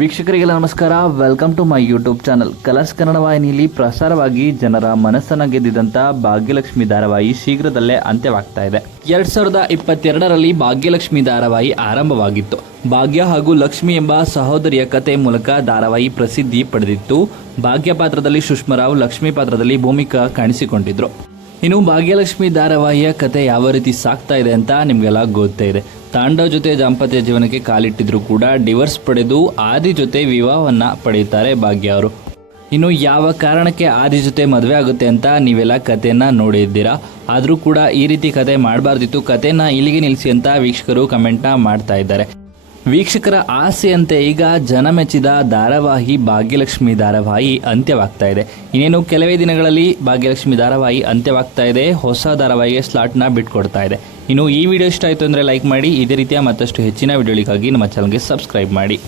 ವೀಕ್ಷಕರಿಗೆಲ್ಲ ನಮಸ್ಕಾರ. Welcome to my YouTube channel. Colors Kannada ವಾಹಿನಿಯಲ್ಲಿ ಪ್ರಸಾರವಾಗಿ ಜನರ ಮನಸ್ಸನ್ನು ಗೆದ್ದಿದ್ದಂಥ ಭಾಗ್ಯಲಕ್ಷ್ಮಿ ಧಾರಾವಾಹಿ ಶೀಘ್ರದಲ್ಲೇ ಅಂತ್ಯವಾಗ್ತಾ ಇದೆ. 2022ರಲ್ಲಿ ಭಾಗ್ಯಲಕ್ಷ್ಮಿ ಧಾರಾವಾಹಿ ಆರಂಭವಾಗಿತ್ತು. ಭಾಗ್ಯ ಹಾಗೂ ಲಕ್ಷ್ಮಿ ಎಂಬ ಸಹೋದರಿಯ ಕತೆ ಮೂಲಕ ಧಾರಾವಾಹಿ ಪ್ರಸಿದ್ಧಿ ಪಡೆದಿತ್ತು. ಭಾಗ್ಯ ಪಾತ್ರದಲ್ಲಿ ಸುಷ್ಮಾರಾವ್, ಲಕ್ಷ್ಮಿ ಪಾತ್ರದಲ್ಲಿ ಭೂಮಿಕಾ ಕಾಣಿಸಿಕೊಂಡಿದ್ರು. ಇನ್ನು ಭಾಗ್ಯಲಕ್ಷ್ಮಿ ಧಾರಾವಾಹಿಯ ಕತೆ ಯಾವ ರೀತಿ ಸಾಗ್ತಾ ಇದೆ ಅಂತ ನಿಮಗೆಲ್ಲ ಗೊತ್ತೇ ಇದೆ. ತಾಂಡವ್ ಜೊತೆ ದಾಂಪತ್ಯ ಜೀವನಕ್ಕೆ ಕಾಲಿಟ್ಟಿದ್ರು ಕೂಡ ಡಿವೋರ್ಸ್ ಪಡೆದು ಆದಿ ಜೊತೆ ವಿವಾಹವನ್ನ ಪಡೆಯುತ್ತಾರೆ ಭಾಗ್ಯ ಅವರು. ಇನ್ನು ಯಾವ ಕಾರಣಕ್ಕೆ ಆದಿ ಜೊತೆ ಮದುವೆ ಆಗುತ್ತೆ ಅಂತ ನೀವೆಲ್ಲ ಕತೆಯನ್ನ ನೋಡಿದ್ದೀರಾ. ಆದರೂ ಕೂಡ ಈ ರೀತಿ ಕತೆ ಮಾಡಬಾರ್ದಿತ್ತು, ಕತೆನ ಇಲ್ಲಿಗೆ ನಿಲ್ಲಿಸಿ ಅಂತ ವೀಕ್ಷಕರು ಕಮೆಂಟ್ನ ಮಾಡ್ತಾ ಇದ್ದಾರೆ. ವೀಕ್ಷಕರ ಆಸೆಯಂತೆ ಈಗ ಜನ ಮೆಚ್ಚಿದ ಧಾರಾವಾಹಿ ಭಾಗ್ಯಲಕ್ಷ್ಮಿ ಧಾರಾವಾಹಿ ಅಂತ್ಯವಾಗ್ತಾ ಇದೆ. ಇನ್ನೇನು ಕೆಲವೇ ದಿನಗಳಲ್ಲಿ ಭಾಗ್ಯಲಕ್ಷ್ಮಿ ಧಾರಾವಾಹಿ ಅಂತ್ಯವಾಗ್ತಾ ಇದೆ. ಹೊಸ ಧಾರಾವಾಹಿಗೆ ಸ್ಲಾಟ್ನ ಬಿಟ್ಕೊಡ್ತಾ ಇದೆ. ಇನ್ನು ಈ ವಿಡಿಯೋ ಇಷ್ಟ ಆಯಿತು ಅಂದರೆ ಲೈಕ್ ಮಾಡಿ. ಇದೇ ರೀತಿಯ ಮತ್ತಷ್ಟು ಹೆಚ್ಚಿನ ವಿಡಿಯೋಗಳಿಗಾಗಿ ನಮ್ಮ ಚಾನಲ್ಗೆ ಸಬ್ಸ್ಕ್ರೈಬ್ ಮಾಡಿ.